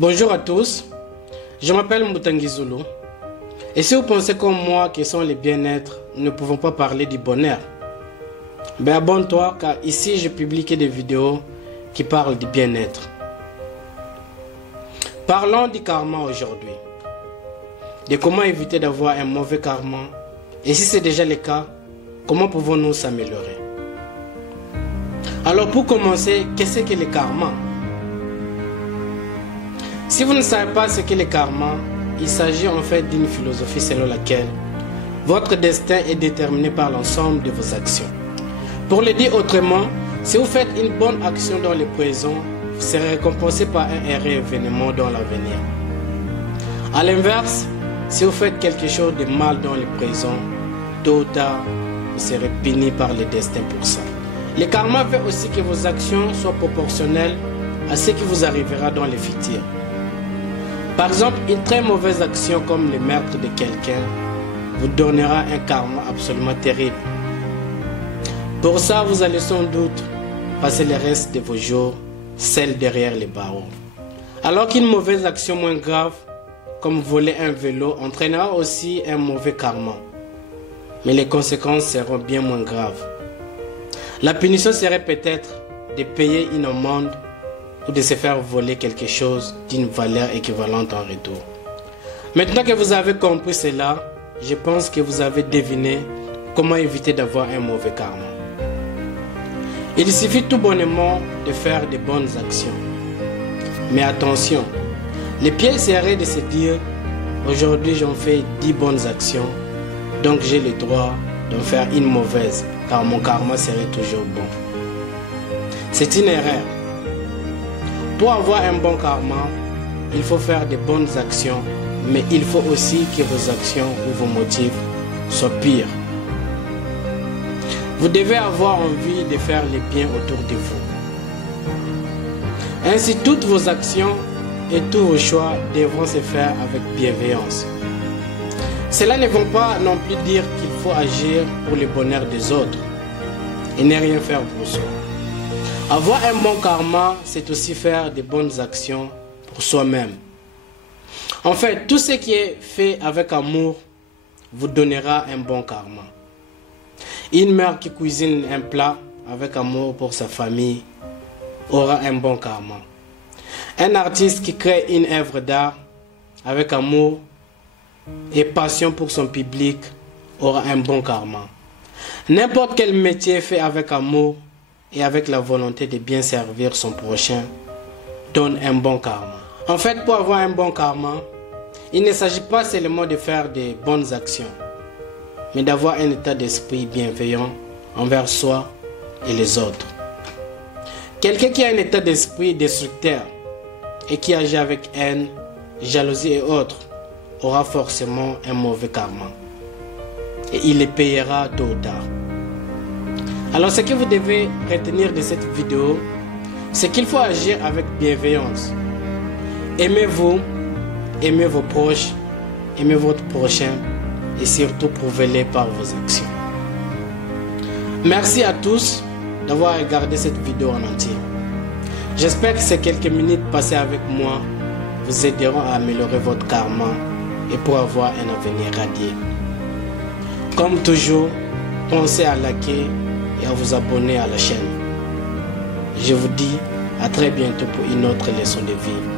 Bonjour à tous, je m'appelle Moutangi Zulu. Et si vous pensez comme moi que sont les bien-être, nous ne pouvons pas parler du bonheur, ben abonne-toi car ici je publie des vidéos qui parlent du bien-être. Parlons du karma aujourd'hui, de comment éviter d'avoir un mauvais karma, et si c'est déjà le cas, comment pouvons-nous s'améliorer. Alors pour commencer, qu'est-ce que le karma? Si vous ne savez pas ce qu'est le karma, il s'agit en fait d'une philosophie selon laquelle votre destin est déterminé par l'ensemble de vos actions. Pour le dire autrement, si vous faites une bonne action dans le présent, vous serez récompensé par un heureux événement dans l'avenir. A l'inverse, si vous faites quelque chose de mal dans le présent, tôt ou tard, vous serez puni par le destin pour ça. Le karma veut aussi que vos actions soient proportionnelles à ce qui vous arrivera dans le futur. Par exemple, une très mauvaise action comme le meurtre de quelqu'un vous donnera un karma absolument terrible. Pour ça, vous allez sans doute passer le reste de vos jours seul derrière les barreaux. Alors qu'une mauvaise action moins grave, comme voler un vélo, entraînera aussi un mauvais karma. Mais les conséquences seront bien moins graves. La punition serait peut-être de payer une amende ou de se faire voler quelque chose d'une valeur équivalente en retour. Maintenant que vous avez compris cela, je pense que vous avez deviné comment éviter d'avoir un mauvais karma. Il suffit tout bonnement de faire de bonnes actions. Mais attention, le piège serait de se dire « Aujourd'hui j'en fais 10 bonnes actions, donc j'ai le droit d'en faire une mauvaise, car mon karma serait toujours bon. » C'est une erreur. Pour avoir un bon karma, il faut faire de bonnes actions, mais il faut aussi que vos actions ou vos motifs soient purs. Vous devez avoir envie de faire le bien autour de vous. Ainsi, toutes vos actions et tous vos choix devront se faire avec bienveillance. Cela ne veut pas non plus dire qu'il faut agir pour le bonheur des autres et ne rien faire pour soi. Avoir un bon karma, c'est aussi faire de bonnes actions pour soi-même. En fait, tout ce qui est fait avec amour vous donnera un bon karma. Une mère qui cuisine un plat avec amour pour sa famille aura un bon karma. Un artiste qui crée une œuvre d'art avec amour et passion pour son public aura un bon karma. N'importe quel métier fait avec amour et avec la volonté de bien servir son prochain donne un bon karma. En fait, pour avoir un bon karma, il ne s'agit pas seulement de faire de bonnes actions, mais d'avoir un état d'esprit bienveillant envers soi et les autres. Quelqu'un qui a un état d'esprit destructeur et qui agit avec haine, jalousie et autres aura forcément un mauvais karma. Et il les payera tôt ou tard. Alors ce que vous devez retenir de cette vidéo, c'est qu'il faut agir avec bienveillance. Aimez-vous, aimez vos proches, aimez votre prochain et surtout prouvez-les par vos actions. Merci à tous d'avoir regardé cette vidéo en entier. J'espère que ces quelques minutes passées avec moi vous aideront à améliorer votre karma et pour avoir un avenir radieux. Comme toujours, pensez à liker et à vous abonner à la chaîne. Je vous dis à très bientôt pour une autre leçon de vie.